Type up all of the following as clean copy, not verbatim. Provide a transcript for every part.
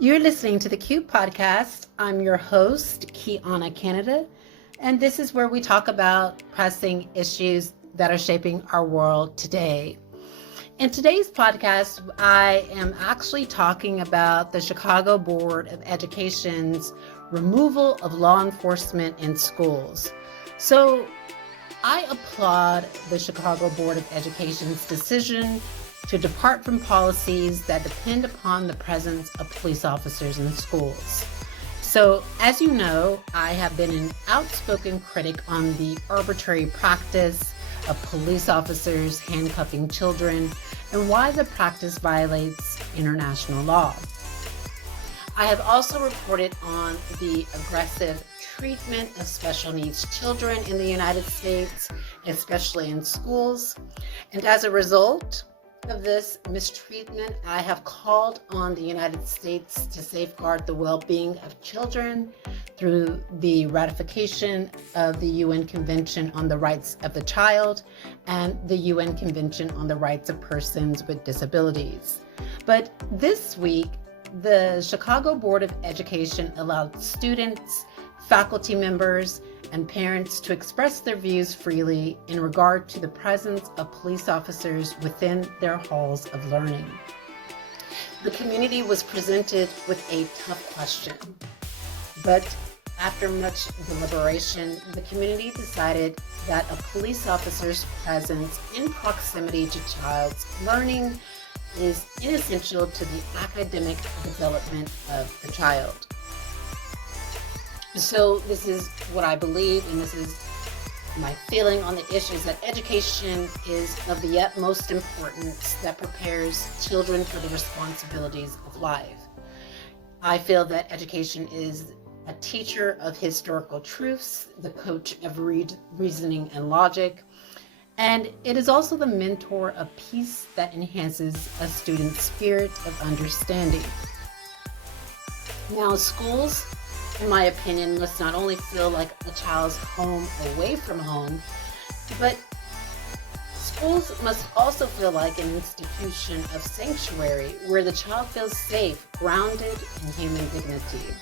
You're listening to the Q Podcast. I'm your host, Quianna Canada, and this is where we talk about pressing issues that are shaping our world today. In today's podcast, I am actually talking about the Chicago Board of Education's removal of law enforcement in schools. So I applaud the Chicago Board of Education's decision to depart from policies that depend upon the presence of police officers in schools. So, as you know, I have been an outspoken critic on the arbitrary practice of police officers handcuffing children and why the practice violates international law. I have also reported on the aggressive treatment of special needs children in the United States, especially in schools. And as a result of this mistreatment, I have called on the United States to safeguard the well-being of children through the ratification of the UN Convention on the Rights of the Child and the UN Convention on the Rights of Persons with Disabilities. But this week, the Chicago Board of Education allowed students, faculty members, and parents to express their views freely in regard to the presence of police officers within their halls of learning. The community was presented with a tough question, but after much deliberation, the community decided that a police officer's presence in proximity to child's learning is inessential to the academic development of the child. So this is what I believe, and this is my feeling on the issues, that education is of the utmost importance that prepares children for the responsibilities of life. I feel that education is a teacher of historical truths, the coach of reasoning and logic, and it is also the mentor of peace that enhances a student's spirit of understanding. Now, schools, in my opinion, must not only feel like a child's home away from home, but schools must also feel like an institution of sanctuary where the child feels safe, grounded in human dignity.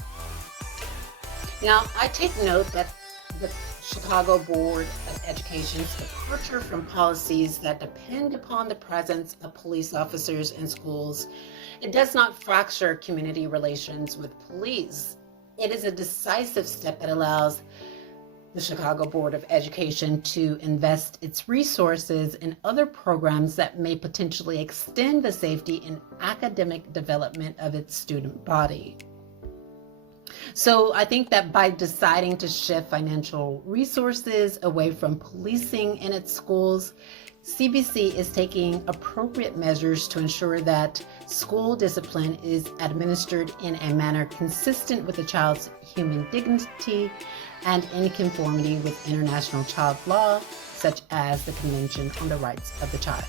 Now, I take note that the Chicago Board of Education's departure from policies that depend upon the presence of police officers in schools, it does not fracture community relations with police. It is a decisive step that allows the Chicago Board of Education to invest its resources in other programs that may potentially extend the safety and academic development of its student body. So I think that by deciding to shift financial resources away from policing in its schools, CBC is taking appropriate measures to ensure that school discipline is administered in a manner consistent with the child's human dignity and in conformity with international child law, such as the Convention on the Rights of the Child.